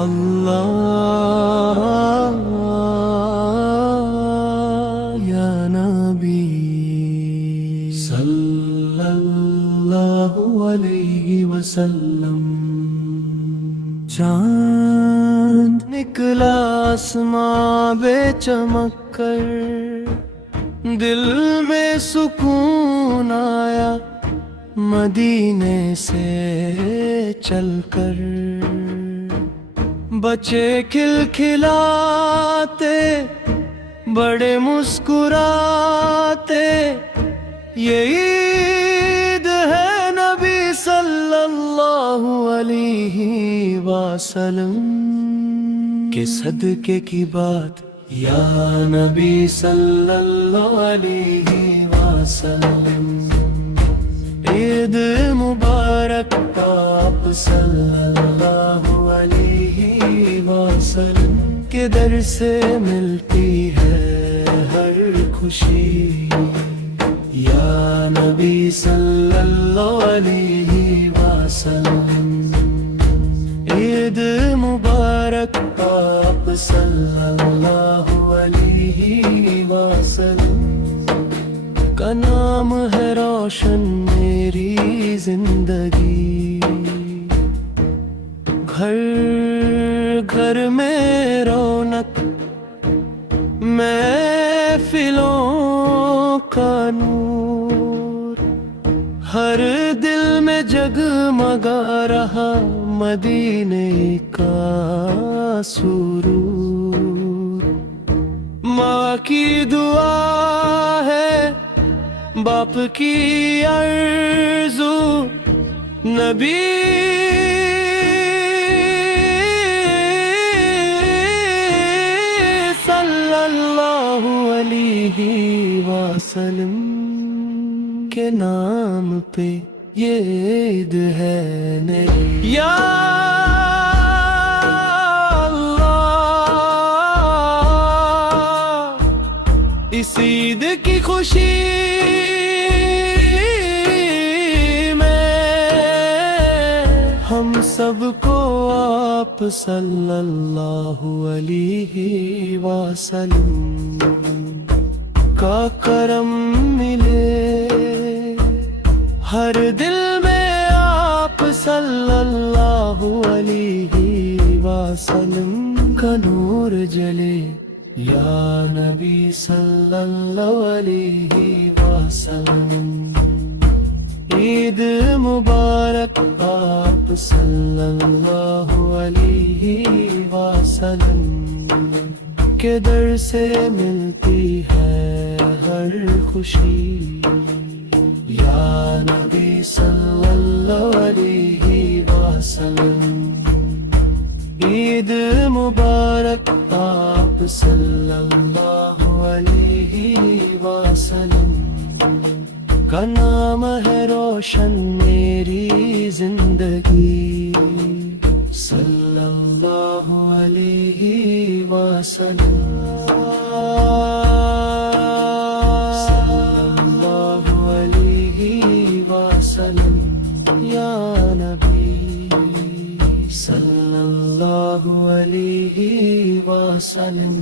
اللہ یا نبی صلی اللہ علیہ وسلم۔ چاند نکلا آسماں بے چمک کر، دل میں سکون آیا مدینے سے چل کر۔ بچے کھلکھلاتے بڑے مسکراتے، یہ عید ہے نبی صلی اللہ علیہ وسلم کے صدقے کی بات یا نبی صلی اللہ علیہ وسلم۔ عید مبارک آپ صلی اللہ علیہ وسلم کے در سے ملتی ہے ہر خوشی، یا نبی صلی اللہ علیہ وسلم۔ عید مبارک آپ صلی اللہ علیہ وسلم کا نام ہے روشن میری زندگی، گھر گھر میں رونق محفلوں کا نور، ہر دل میں جگمگا رہا مدینے کا سرور۔ ماں کی دعا ہے، باپ کی آرزو، نبی صلی اللہ علیہ وسلم کے نام پہ یہ عید ہے میری، یا اللہ۔ اس عید کی خوشی ہم سب کو آپ صلی اللہ علیہ وسلم کا کرم ملے، ہر دل میں آپ صلی اللہ علیہ وسلم کا نور جلے، یا نبی صلی اللہ علیہ وسلم۔ عید مبارک آپ صلی اللہ علیہ وسلم کے در سے ملتی ہے ہر خوشی، یا نبی صلی اللہ علیہ وسلم۔ عید مبارک آپ صلی اللہ علیہ وسلم کا نام ہے روشن میری زندگی، صلی اللہ علیہ وسلم، صلی اللہ علیہ وسلم، یا نبی صلی اللہ علیہ وسلم۔